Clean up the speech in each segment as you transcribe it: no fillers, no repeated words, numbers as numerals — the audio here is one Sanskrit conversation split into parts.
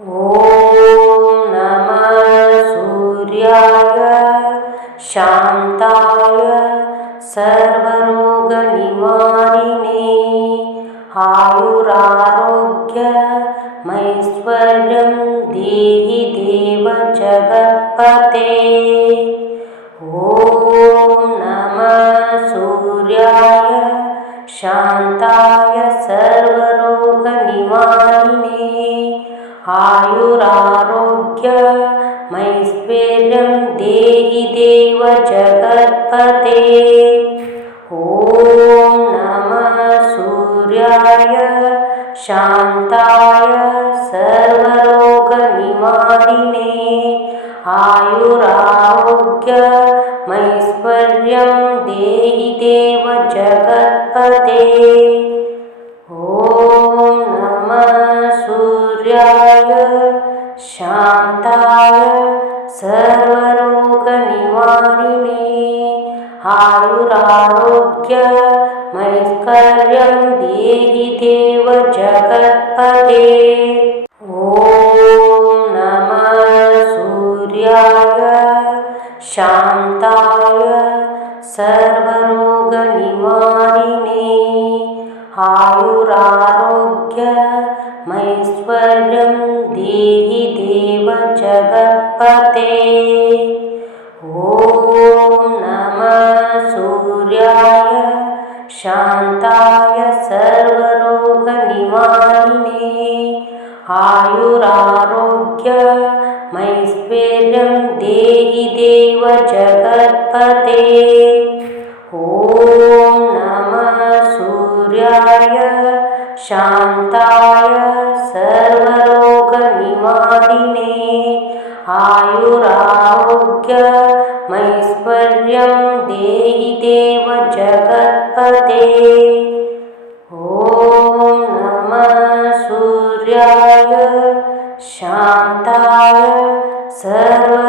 ॐ नमः सूर्याय शान्ताय सर्वरोगनिवारिणे आयुरारोग्यमैश्वर्यं देहि देव जगत्पते। ॐ नमः सूर्याय शान्ताय सर्वरोगनिवारिणे आयुरारोग्यमैश्वर्यं देहि देव जगत्पते। ॐ नमः सूर्याय शान्ताय सर्वरोगनिवारिणे आयुरारोग्यमैश्वर्यं देहि देव जगत्पते। ॐ नमः सूर्याय शान्ताय सर्वरोगनिवारिणे आयुरारोग्यमैश्वर्यं देहि देव जगत्पते। ॐ नमः सूर्याय शान्ताय सर्वरोगनिवारिणे आयुरारोग्यमैश्वर्यं देहि देव जगत्पते। ॐ नमः सूर्याय शान्ताय सर्वरोगनिवारिणे आयुरारोग्यमैश्वर्यं देहि देव जगत्पते। ॐ नमः सूर्याय शान्ताय सर्वरोगनिवारिणे आयुरारोग्यमैश्वर्यं देहि देव जगत्पते। ॐ नमः सूर्याय शान्ताय सर्वरोगनिवारिणे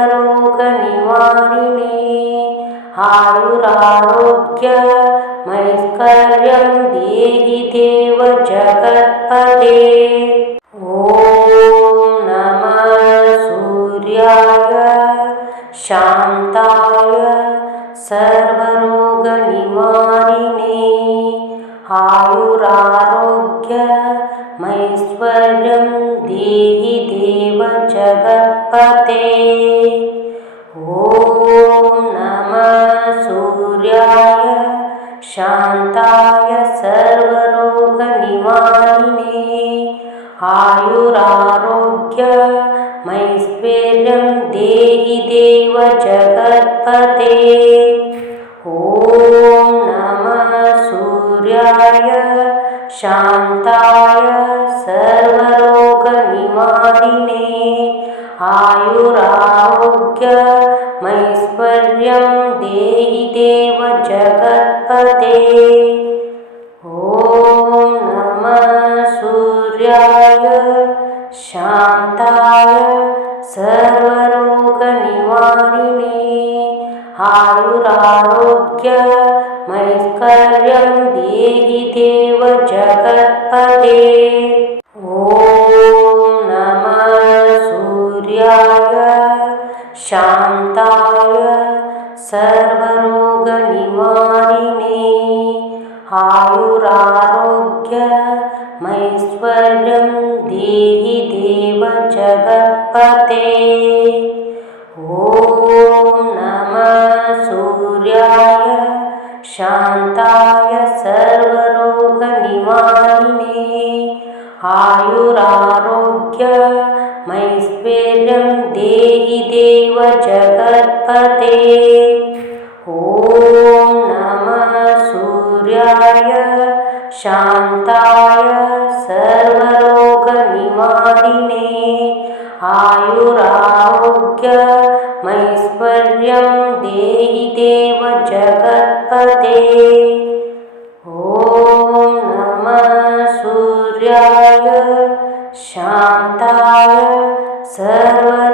आयुरारोग्यमैश्वर्यं देहि देव जगत्पते। ॐ नमः सूर्याय शान्ताय सर्वरोगनिवारिणे आयुरारोग्यमैश्वर्यं देहि देव जगत्पते। ॐ नमः सूर्याय शान्ताय सर्वरोगनिवारिणे आयुरारोग्यमैश्वर्यं देहि देव जगत्पते। ॐ नमः सूर्याय शान्ताय सर्वरोगनिवारिणे आयुरारोग्यमैश्वर्यं देहि देव जगत्पते। ॐ नमः सूर्याय शान्ताय सर्वरोगनिवारिणे आयुरारोग्यमैश्वर्यं देहि देव जगत्पते। ॐ नमः सूर्याय शान्ताय सर्वरोगनिवारिणे आयुरारोग्यमैश्वर्यं देहि देव जगत्पते। ॐ नमः सूर्याय शान्ताय सर्वरोगनिवारिणे आयुरारोग्यमैश्वर्यं देहि देव जगत्पते। ॐ नमः सूर्याय शान्ताय सर्वरोगनिवारिणे आयुरारोग्यमैश्वर्यं देहि देव जगत्पते। ॐ नमः सूर्याय शान्ताय सर्वरोगनिवारिणे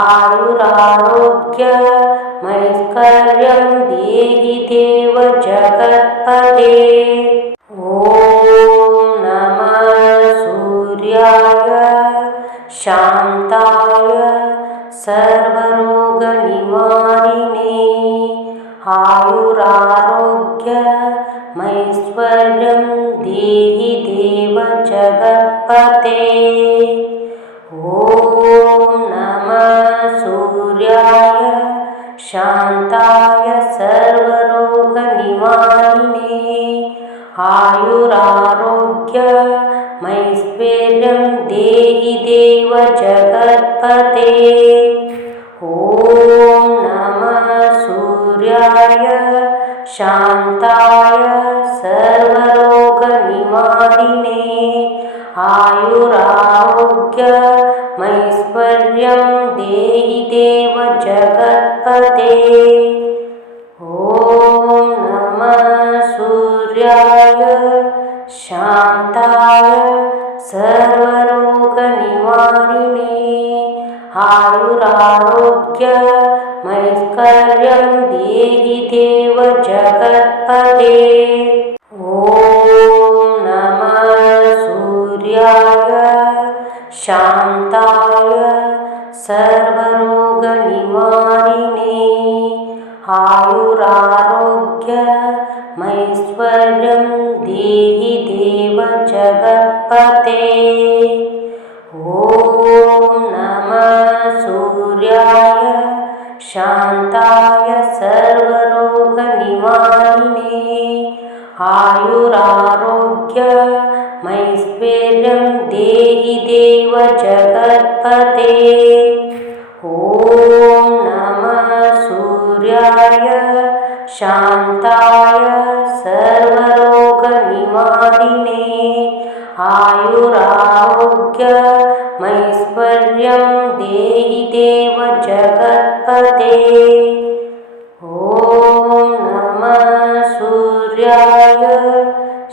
आयुरारोग्यमैश्वर्यं देहि देव जगत्पते। ॐ नमः सूर्याय शान्ताय सर्वरोगनिवारिणे आयुरारोग्यमैश्वर्यं देहि देव जगत्पते। ॐ नमः सूर्याय शान्ताय सर्वरोगनिवारिणे आयुरारोग्यमैश्वर्यं देहि देव जगत्पते। ॐ नमः सूर्याय शान्ताय सर्वरोगनिवारिणे आयुरारोग्यमैश्वर्यं देहि देव जगत्पते। ॐ नमः सूर्याय शान्ताय सर्वरोगनिवारिणे आयुरारोग्यमैश्वर्यं देहि देव जगत्पते। ॐ नमः सूर्याय शान्ताय सर्वरोगनिवारिणे आयुरारोग्यमैश्वर्यं देहि देव जगत्पते। ॐ नमः सूर्याय शान्ताय सर्वरोगनिवारिणे आयुरारोग्यमैश्वर्यं देहि देव जगत्पते। ॐ नमः सूर्याय शान्ताय सर्वरोगनिवारिणे आयुरारोग्यमैश्वर्यं देहि देव जगत्पते। ॐ नमः सूर्याय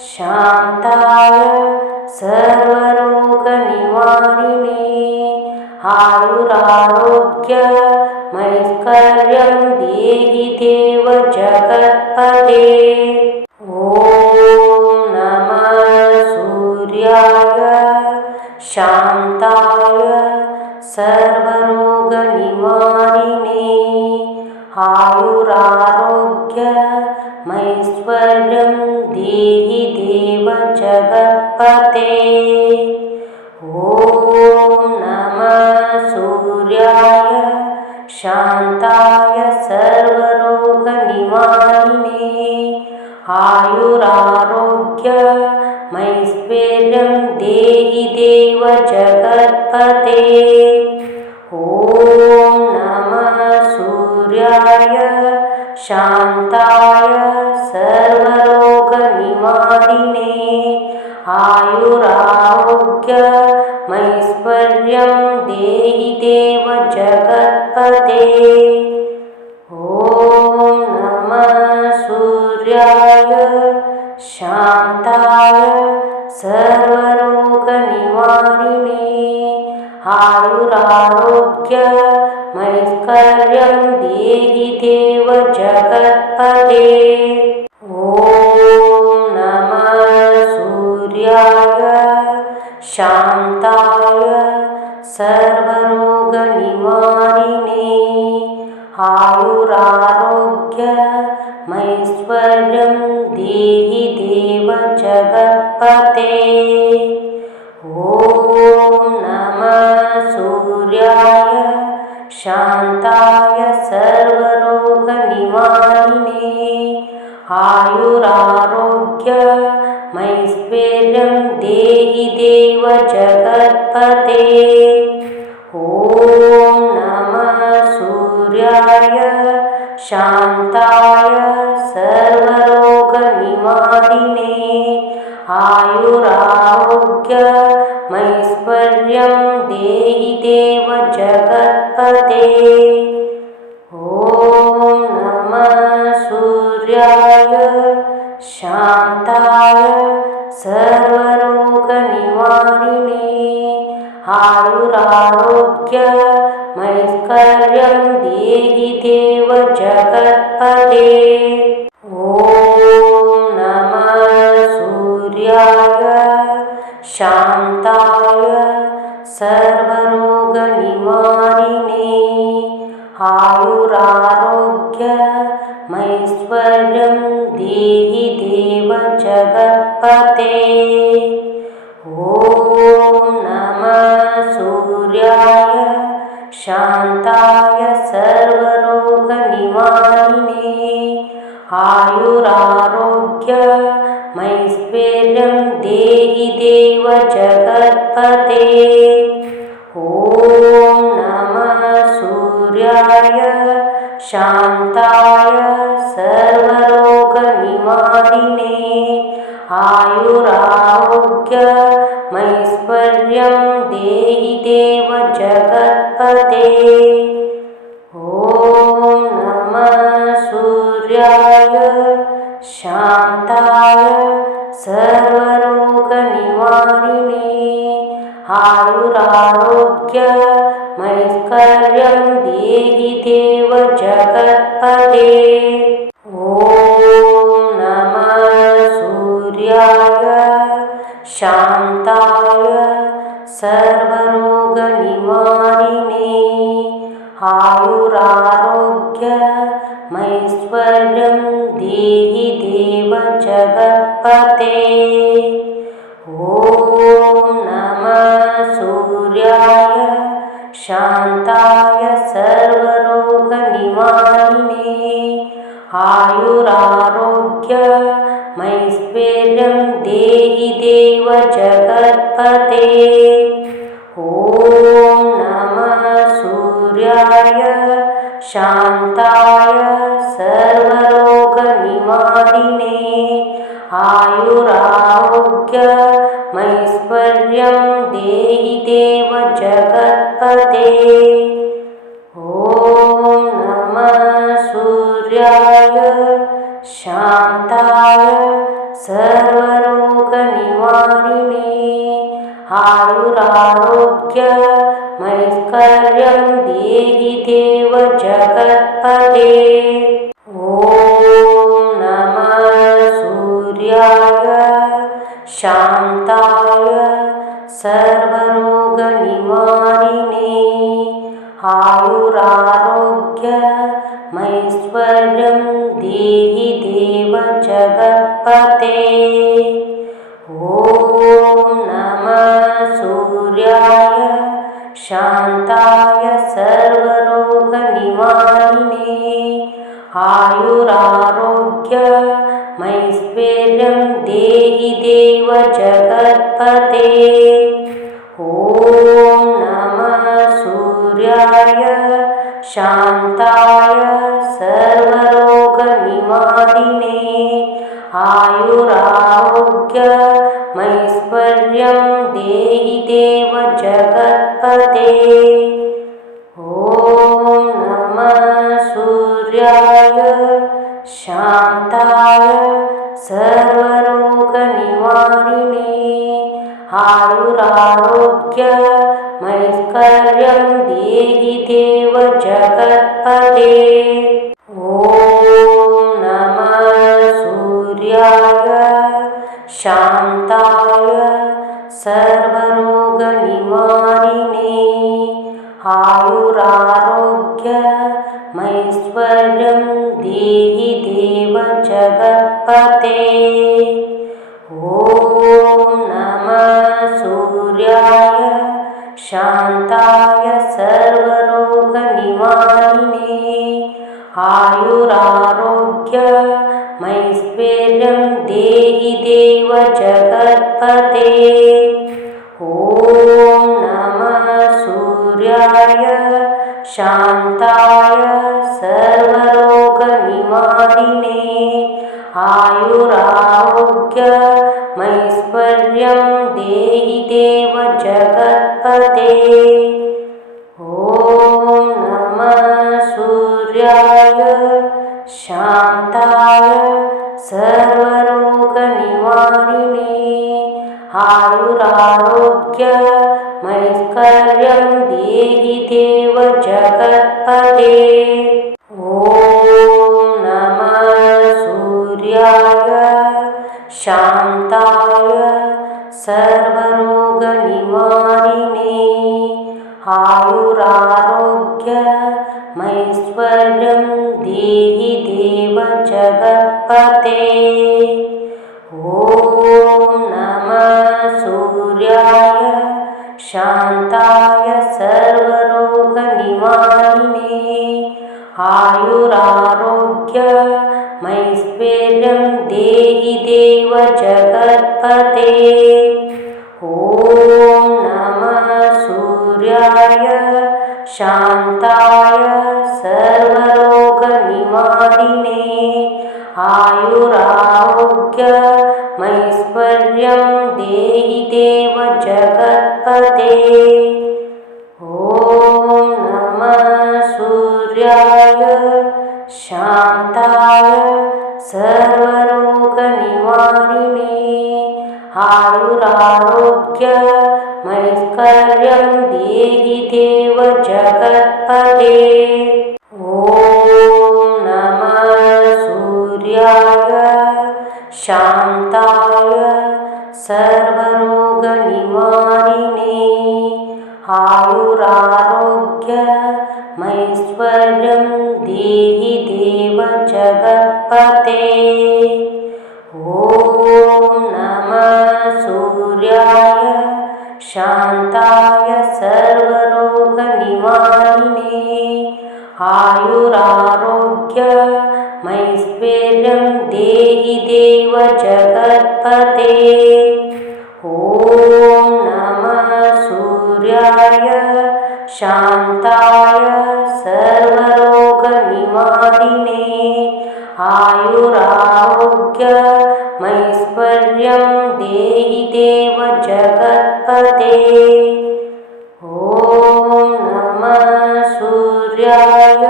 शान्ताय सर्वरोगनिवारिणे आयुरारोग्यमैश्वर्यं देहि देव जगत्पते। ॐ नमः सूर्याय शान्ताय सर्वरोगनिवारिणे आयुरारोग्यमैश्वर्यं देहि देव जगत्पते। ॐ नमः सूर्याय शान्ताय सर्वरोगनिवारिणे आयुरारोग्यमैश्वर्यं देहि देव जगत्पते। ॐ नमः सूर्याय शान्ताय सर्वरोगनिवारिणे आयुरारोग्यमैश्वर्यं देहि देव जगत्पते। ॐ नमः सूर्याय शान्ताय सर्वरोगनिवारिणे आयुरारोग्यमैश्वर्यं देहि देव जगत्पते। ॐ नमः सूर्याय शान्ताय सर्वरोगनिवारिणे आयुरारोग्यमैश्वर्यं देहि देव जगत्पते। ॐ नमः सूर्याय शान्ताय सर्वरोगनिवारिणे आयुरारोग्यमैश्वर्यं देहि देव जगत्पते। ॐ नमः सूर्याय शान्ताय सर्वरोगनिवारिणे आयुरारोग्यमैश्वर्यं देहि देव जगत्पते। ॐ नमः सूर्याय शान्ताय सर्वरोगनिवारिणे आयुरारोग्यमैश्वर्यं देहि देव जगत्पते। ॐ नमः सूर्याय शान्ताय सर्वरोगनिवारिणे सर्वरोगनिवारिणे आयुरारोग्यमैश्वर्यं देहि देव जगत्पते। ॐ नमः सूर्याय शान्ताय सर्वरोगनिवारिणे आयुरारोग्यमैश्वर्यं देहि देव जगत्पते। ॐ नमः सूर्याय शान्ताय सर्वरोगनिवारिणे आयुरारोग्यमैश्वर्यं देहि देव जगत्पते। ॐ नमः सूर्याय शान्ताय सर्वरोगनिवारिणे आयुरारोग्यमैश्वर्यं देहि देव जगत्पते। ॐ नमः सूर्याय शान्ताय सर्वरोगनिवारिणे आयुरारोग्यमैश्वर्यं देहि देव जगत्पते। ॐ नमः सूर्याय शान्ताय सर्वरोगनिवारिणे आयुरारोग्यमैश्वर्यं देहि देव जगत्पते। ॐ नमः सूर्याय शान्ताय सर्वरोगनिवारिणे आयुरारोग्यमैश्वर्यं देहि देव जगत्पते। ॐ नमः सूर्याय शान्ताय सर्वरोगनिवारिणे आयुरारोग्यमैश्वर्यं देहि देव जगत्पते। ॐ नमः सूर्याय शान्ताय सर्वरोगनिवारिणे आयुरारोग्यमैश्वर्यं देहि देव जगत्पते। ॐ नमः सूर्याय शान्ताय सर्वरोगनिवारिणे आयुरारोग्यमैश्वर्यं देहि देव जगत्पते। ॐ नमः सूर्याय शान्ताय सर्वरोगनिवारिणे आयुरारोग्यमैश्वर्यं देहि देव जगत्पते। ॐ नमः सूर्याय शान्ताय सर्वरोगनिवारिणे आयुरारोग्यमैश्वर्यं देहि देव जगत्पते। ॐ नमः सूर्याय शान्ताय सर्वरोगनिवारिणे आयुरारोग्यमैश्वर्यं देहि देव जगत्पते। ॐ नमः सूर्याय शान्ताय सर्वरोगनिवारिणे आयुरारोग्यमैश्वर्यं देहि देव जगत्पते। ॐ नमः सूर्याय शान्ताय सर्वरोगनिवारिणे आयुरारोग्यमैश्वर्यं देहि देव जगत्पते। ॐ नमः सूर्याय शान्ताय सर्वरोगनिवारिणे आयुरारोग्यमैश्वर्यं देहि देव जगत्पते। ॐ नमः सूर्याय शान्ताय सर्वरोगनिवारिणे आयुरारोग्यमैश्वर्यं देहि देव जगत्पते। ॐ नमः सूर्याय शान्ताय सर्वरोगनिवारिणे आयुरारोग्यमैश्वर्यं देहि देव जगत्पते। ॐ नमः सूर्याय शान्ताय सर्वरोगनिवारिणे आयुरारोग्यमैश्वर्यं देहि देव जगत्पते। ॐ नमः सूर्याय शान्ताय सर्वरोगनिवारिणे आयुरारोग्यमैश्वर्यं देहि देव जगत्पते। ॐ नमः सूर्याय शान्ताय सर्वरोगनिवारिणे आयुरारोग्यमैश्वर्यं देहि देव जगत्पते। ॐ नमः सूर्याय शान्ताय सर्वरोगनिवारिणे आयुरारोग्यमैश्वर्यं देहि देव जगत्पते। ॐ नमः सूर्याय शान्ताय सर्वरोगनिवारिणे आयुरारोग्यमैश्वर्यं देहि देव जगत्पते। ॐ नमः सूर्याय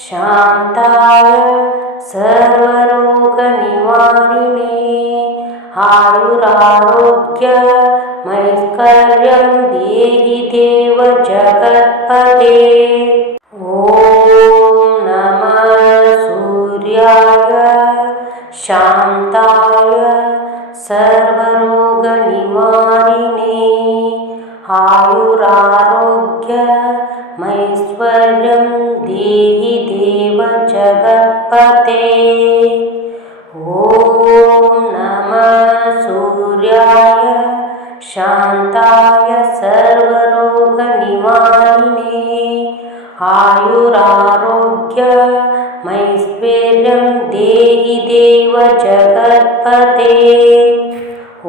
शान्ताय सर्वरोगनिवारिणे आयुरारोग्यमैश्वर्यं देहि देव जगत्पते। ॐ नमः सूर्याय शान्ताय सर्वरोगनिवारिणे आयुरारोग्यमैश्वर्यं देहि देव जगत्पते। ॐ नमः सूर्याय शान्ताय सर्वरोगनिवारिणे आयुरारोग्यमैश्वर्यं देहि देव जगत्पते। ॐ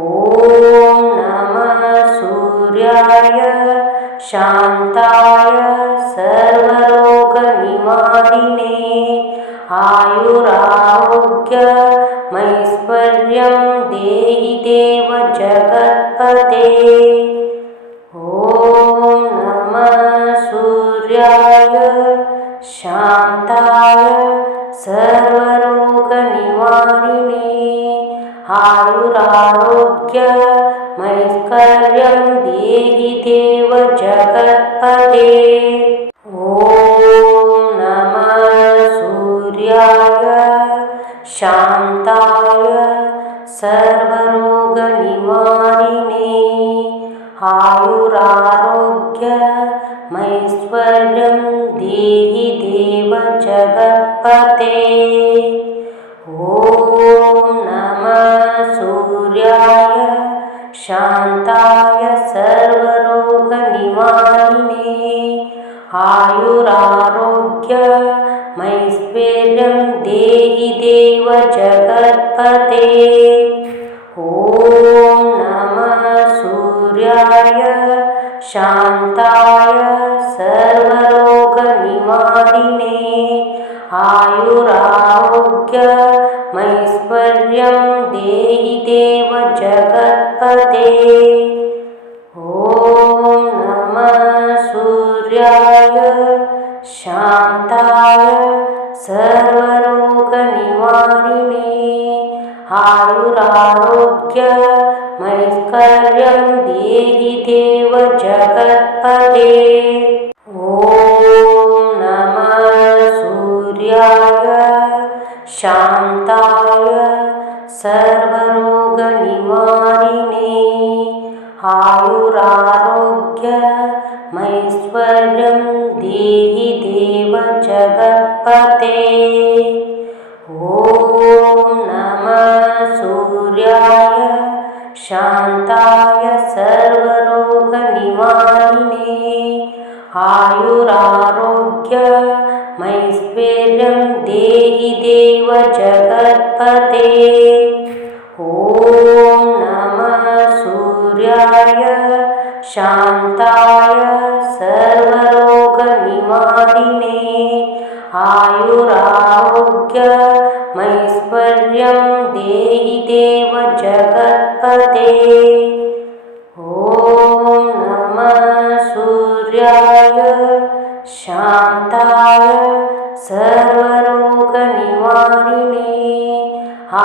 नमः सूर्याय शान्ताय सर्वरोगनिवारिणे आयुरारोग्यमैश्वर्यं देहि देव जगत्पते। ॐ नमः सूर्याय शान्ताय सर्वरोगनिवारिणे आयुरारोग्यमैश्वर्यं देहि देव जगत्पते। ॐ नमः सूर्याय शान्ताय सर्वरोगनिवारिणे आयुरारोग्यमैश्वर्यं देहि देव जगत्पते। ॐ नमः सूर्याय शान्ताय सर्वरोगनिवारिणे आयुरारोग्यमैश्वर्यं देहि देव जगत्पते। ॐ नमः सूर्याय शान्ताय सर्वरोगनिवारिणे आयुरारोग्यमैश्वर्यं देहि देव जगत्पते। ॐ नमः सूर्याय शान्ताय सर्वरोगनिवारिणे आयुरारोग्यमैश्वर्यं देहि देव जगत्पते। ॐ नमः सूर्याय शान्ताय सर्वरोगनिवारिणे आयुरारोग्यमैश्वर्यं मैश्वर्यं देहि देव जगत्पते। ॐ नमः सूर्याय शान्ताय सर्वरोगनिवारिणे आयुरारोग्यमैश्वर्यं देहि देव जगत्पते। ॐ नमः सूर्याय शान्ताय सर्वरोगनिवारिणे आयुरारोग्यमैश्वर्यं देहि देव जगत्पते। ॐ नमः सूर्याय शान्ताय सर्वरोगनिवारिणे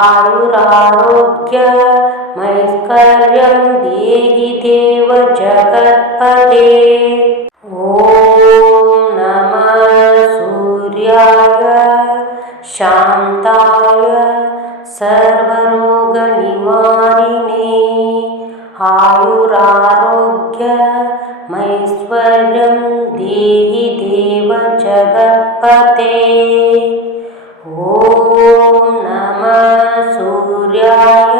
आयुरारोग्यमैश्वर्यं देहि देव जगत्पते। ॐ नमः सूर्याय शान्ताय सर्वरोगनिवारिणे आयुरारोग्यमैश्वर्यं देहि देव जगत्पते। ॐ नमः सूर्याय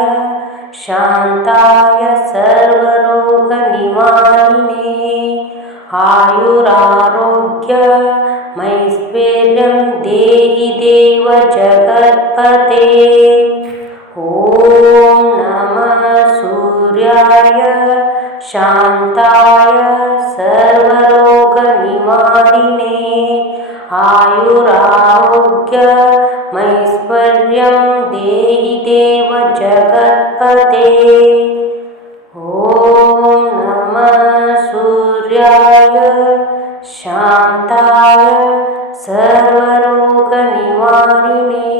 शान्ताय सर्वरोगनिवारिणे आयुरारोग्यमैश्वर्यं देहि देव जगत्पते। ॐ नमः सूर्याय शान्ताय सर्वरोगनिवारिणे आयुरारोग्यमैश्वर्यं देहि देव जगत्पते। ॐ नमः सूर्याय शान्ताय सर्वरोगनिवारिणे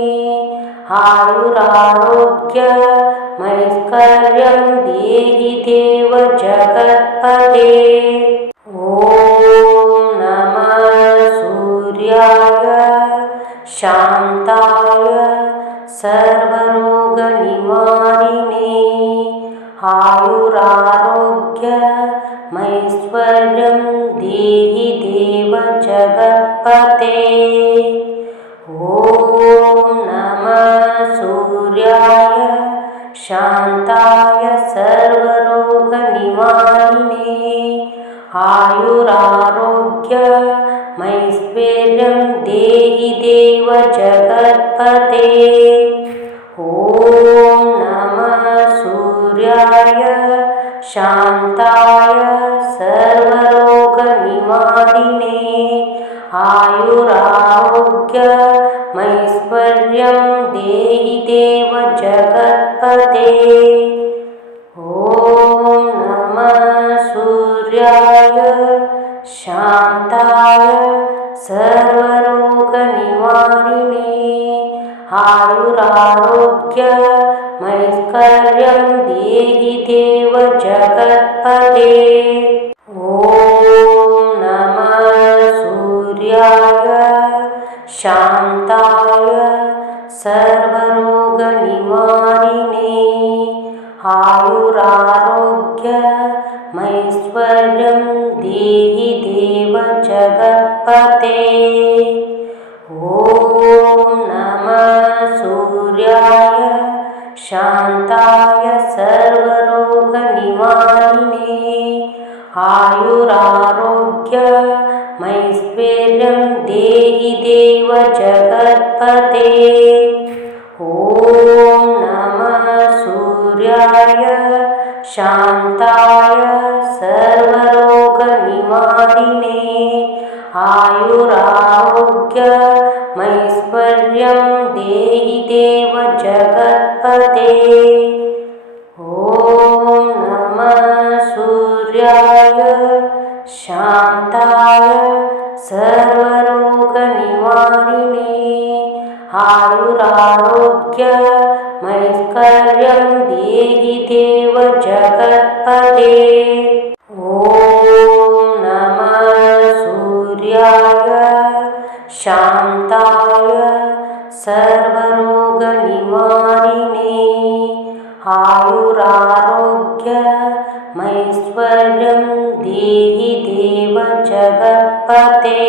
आयुरारोग्यमैश्वर्यं देहि देव जगत्पते। ॐ नमः सूर्याय शान्ताय सर्वरोगनिवारिणे आयुरारोग्यमैश्वर्यं देहि देव जगत्पते। ॐ नमः सूर्याय शान्ताय सर्वरोगनिवारिणे आयुरारोग्यमैश्वर्यं देहि देव जगत्पते। ॐ नमः सूर्याय शान्ताय सर्वरोगनिवारिणे आयुरारोग्यमैश्वर्यं देहि देव जगत्पते। ॐ नमः सूर्याय शान्ताय सर्वरोगनिवारिणे आयुरारोग्यमैश्वर्यं देहि देव जगत्पते। ॐ नमः सूर्याय शान्ताय सर्वरोगनिवारिणे आयुरारोग्यमैश्वर्यं देहि देव जगत्पते। ॐ नमः सूर्याय शान्ताय सर्वरोगनिवारिणे आयुरारोग्यमैश्वर्यं देहि देव जगत्पते। ॐ नमः सूर्याय शान्ताय सर्वरोगनिवारिणे आयुरारोग्यमैश्वर्यं देहि देव जगत्पते। ॐ नमः सूर्याय शान्ताय सर्वरोगनिवारिणे आयुरारोग्यमैश्वर्यं देहि देव जगत्पते। ॐ नमः सूर्याय शान्ताय सर्वरोगनिवारिणे आयुरारोग्यमैश्वर्यं देहि देव जगत्पते।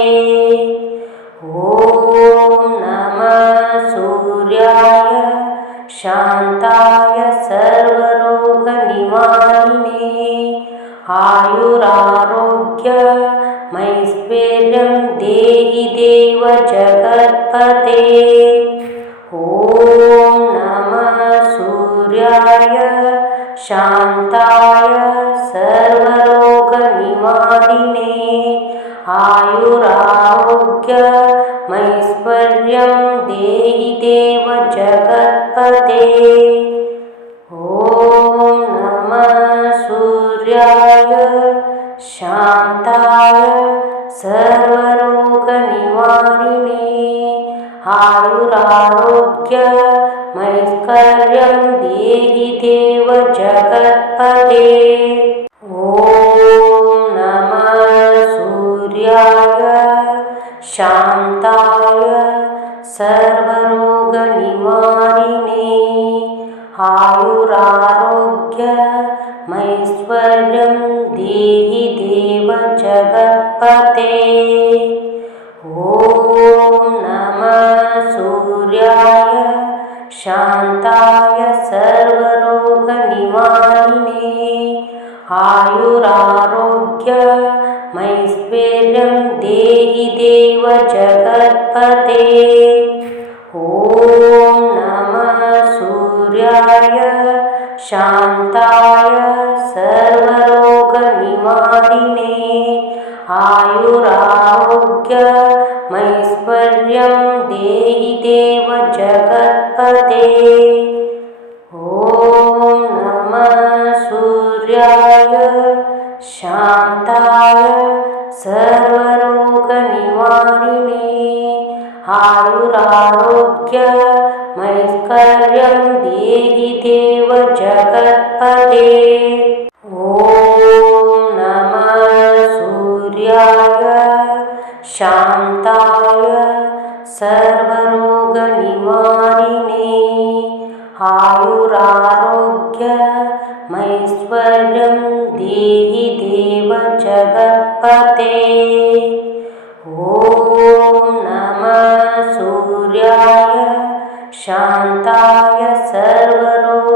ॐ नमः सूर्याय शान्ताय सर्वरोगनिवारिणे आयुरारोग्यमैश्वर्यं देहि देव जगत्पते। ॐ नमः सूर्याय शान्ताय सर्वरोगनिवारिणे आयुरारोग्यमैश्वर्यं देहि देव जगत्पते। ॐ नमः सूर्याय शान्ताय सर्वरोगनिवारिणे आयुरारोग्यमैश्वर्यं देहि देव जगत्पते। ॐ नमः सूर्याय शान्ताय सर्वरोगनिवारिणे आयुरारोग्यमैश्वर्यं देहि देव जगत्पते। ॐ नमः सूर्याय शान्ताय सर्वरोगनिवारिणे आयुरारोग्यमैश्वर्यं देहि देव जगत्पते। ॐ नमः सूर्याय शान्ताय सर्वरोगनिवारिणे आयुरारोग्यमैश्वर्यं देहि देव जगत्पते। ॐ नमः सूर्याय शान्ताय सर्वरोगनिवारिणे आयुरारोग्यमैश्वर्यं देहि देव जगत्पते। ॐ नमः सूर्याय शान्ताय सर्वरोगनिवारिणे आयुरारोग्यमैश्वर्यं देहि देव जगत्पते। ॐ नमः सूर्याय शान्ताय सर्वरोगनिवारिणे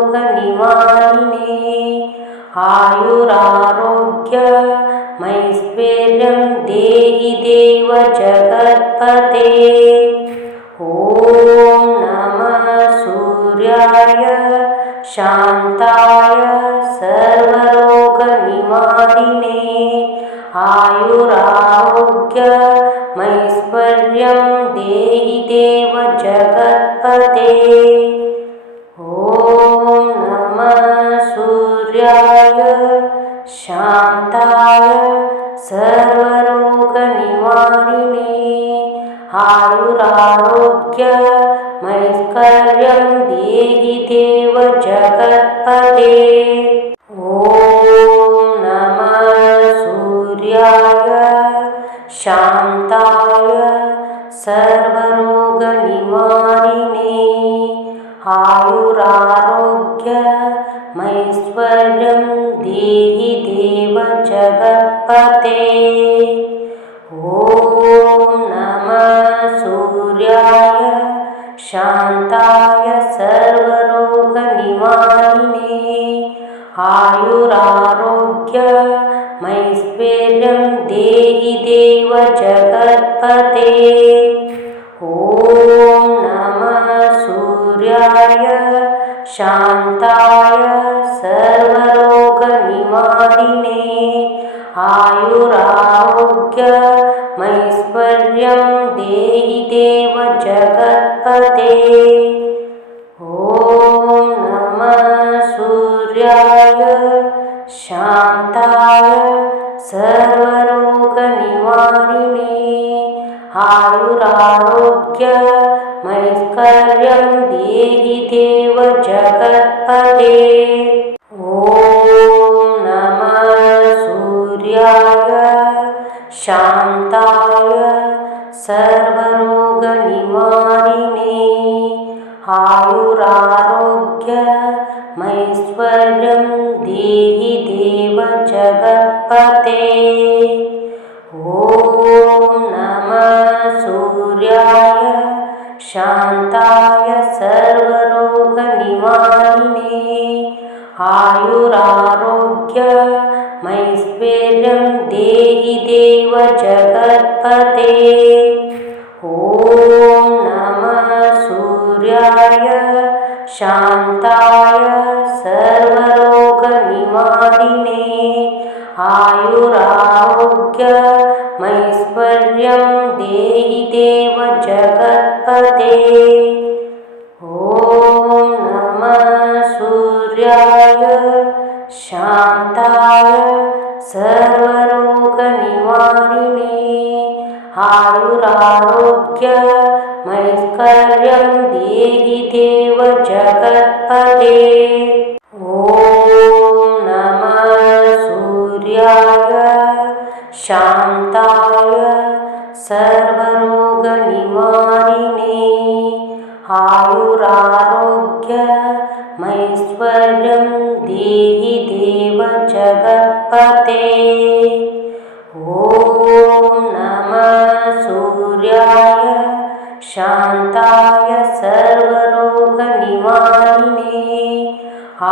आयुरारोग्यमैश्वर्यं देहि देव जगत्पते। ॐ नमः सूर्याय शान्ताय सर्वरोगनिवारिणे आयुरारोग्यमैश्वर्यं देहि देव जगत्पते। ॐ नमः सूर्याय शान्ताय सर्वरोगनिवारिणे आयुरारोग्यमैश्वर्यं देहि देव जगत्पते। ॐ नमः सूर्याय शान्ताय सर्वरोगनिवारिणे आयुरारोग्यमैश्वर्यं देहि देव जगत्पते। ॐ नमः सूर्याय शान्ताय सर्वरोगनिवारिणे आयुरारोग्यमैश्वर्यं देहि देव जगत्पते। ॐ नमः सूर्याय शान्ताय सर्वरोगनिवारिणे आयुरारोग्यमैश्वर्यं देहि देव जगत्पते। ॐ नमः सूर्याय शान्ताय सर्वरोगनिवारिणे आयुरारोग्यमैश्वर्यं देहि देव जगत्पते। ॐ नमः सूर्याय शान्ताय सर्वरोगनिवारिणे आयुरारोग्यमैश्वर्यं देहि देव जगत्पते। ॐ ॐ नमः सूर्याय शान्ताय सर्वरोगनिवारिणे आयुरारोग्यमैश्वर्यं देहि देव जगत्पते। ॐ नमः सूर्याय शान्ताय सर्वरोगनिवारिणे आयुरारोग्यमैश्वर्यं देहि देव जगत्पते। ॐ नमः सूर्याय शान्ताय सर्वरोगनिवारिणे आयुरारोग्यमैश्वर्यं देहि देव जगत्पते। ॐ नमः सूर्याय शान्ताय सर्वरोगनिवारिणे आयुरारोग्यमैश्वर्यं देहि देव जगत्पते। ॐ नमः सूर्याय शान्ताय सर्वरोगनिवारिणे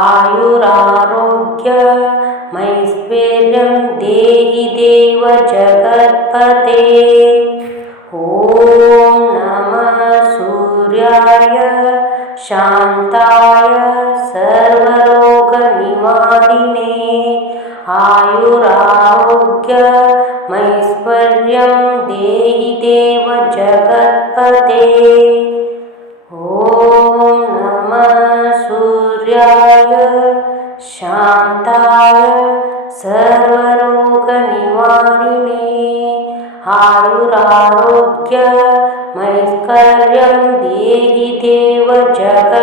आयुरारोग्यमैश्वर्यं देहि देव जगत्पते। ॐ नमः सूर्याय शान्ताय सर्वरोगनिवारिणे आयुरारोग्यमैश्वर्यं देहि देव जगत्पते। ॐ नमः सूर्याय शान्ताय सर्वरोगनिवारिणे आयुरारोग्यमैश्वर्यं देहि देव जगत्पते।